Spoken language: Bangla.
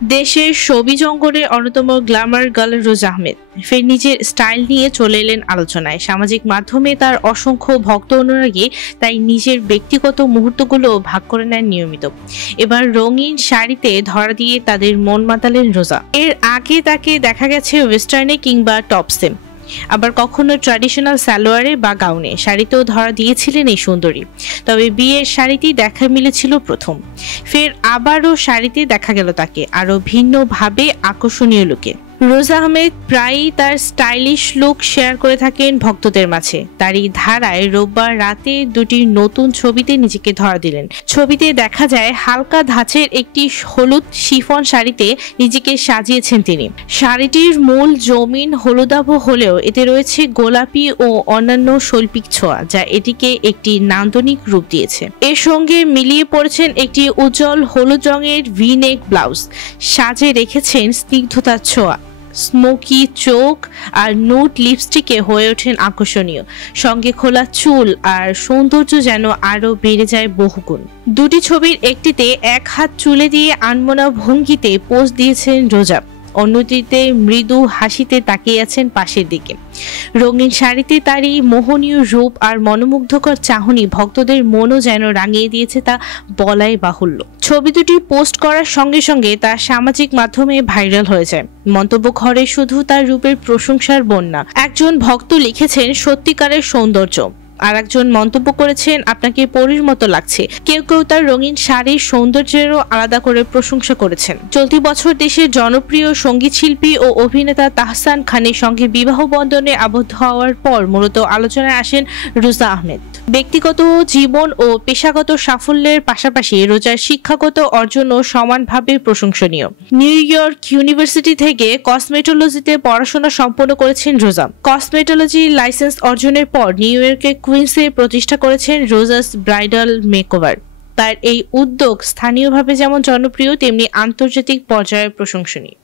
দেশের ছবি জঙ্গলের অন্যতম গ্ল্যামার গার্ল রোজা আহমেদ ফের নিজের স্টাইল নিয়ে চলে এলেন আলোচনায়। সামাজিক মাধ্যমে তার অসংখ্য ভক্ত অনুরাগী তাই নিজের ব্যক্তিগত মুহূর্তগুলো ভাগ করে নেন নিয়মিত। এবার রঙিন শাড়িতে ধরা দিয়ে তাদের মন মাতালেন রোজা। এর আগে তাকে দেখা গেছে ওয়েস্টার্নে কিংবা টপসে, আবার কখনো ট্র্যাডিশনাল সালোয়ারে বা গাউনে। শাড়িতেও ধরা দিয়েছিলেন এই সুন্দরী, তবে বিয়ের শাড়িতেই দেখা মিলেছিল প্রথম। ফের আবারও শাড়িতে দেখা গেল তাকে আরো ভিন্নভাবে আকর্ষণীয় লুকে। রোজা আহমেদ প্রায়ই তার স্টাইলিশ লুক শেয়ার করে থাকেন ভক্তদের মাঝে। তারই ধারায় রোববার রাতে দুটি নতুন ছবিতে নিজেকে ধরা দিলেন। ছবিতে দেখা যায় হালকা ধাঁচের একটি হলুদ শিফন শাড়িতে নিজেকে সাজিয়েছেন তিনি। শাড়িটির মূল জমিন হলুদাভ হলেও এতে রয়েছে গোলাপি ও অন্যান্য শৈল্পিক ছোঁয়া, যা এটিকে একটি নান্দনিক রূপ দিয়েছে। এর সঙ্গে মিলিয়ে পড়েছেন একটি উজ্জ্বল হলুদ রঙের ভি নেক ব্লাউজ। সাজে রেখেছেন স্নিগ্ধতার ছোঁয়া। স্মোকি চোখ আর নুড লিপস্টিকে হয়ে ওঠেন আকর্ষণীয়। সঙ্গে খোলা চুল আর সৌন্দর্য যেন আরো বেড়ে যায় বহুগুণ। দুটি ছবির একটিতে এক হাত চুলে দিয়ে আনমনা ভঙ্গিতে পোজ দিয়েছেন রোজা, অন্যটিতে মৃদু হাসিতে তাকিয়ে আছেন পাশের দিকে। রঙিন শাড়িতে তারই মোহনীয় রূপ আর মনোমুগ্ধকর চাহনি ভক্তদের মনও যেন রাঙিয়ে দিয়েছে, তা বলাই বাহুল্য। ছবি দুটি পোস্ট করার সঙ্গে সঙ্গে তা সামাজিক মাধ্যমে ভাইরাল হয়ে যায়। মন্তব্য ঘরে শুধু তার রূপের প্রশংসার বন্যা। একজন ভক্ত লিখেছেন সত্যিকারের সৌন্দর্য, আর একজন মন্তব্য করেছেন আপনাকে পরীর মতো লাগছে। কেউ কেউ তার রঙিন শাড়ির সৌন্দর্যেরও আলাদা করে প্রশংসা করেছেন। চলতি বছর দেশের জনপ্রিয় সঙ্গীত শিল্পী ও অভিনেতা তাহসান খানের সঙ্গে বিবাহ বন্ধনে আবদ্ধ হওয়ার পর মূলত আলোচনায় আসেন রোজা আহমেদ। ব্যক্তিগত জীবন ও পেশাগত সাফল্যের পাশাপাশি রোজার শিক্ষাগত অর্জনও সমানভাবে প্রশংসনীয়। নিউ ইয়র্ক ইউনিভার্সিটি থেকে কসমেটোলজিতে পড়াশোনা সম্পন্ন করেছেন রোজা। কসমেটোলজি লাইসেন্স অর্জনের পর নিউ ইয়র্কে কুইন্সে প্রতিষ্ঠা করেছেন রোজাস ব্রাইডাল মেকওভার। তার এই উদ্যোগ স্থানীয়ভাবে যেমন জনপ্রিয়, তেমনি আন্তর্জাতিক পর্যায়ে প্রশংসনীয়।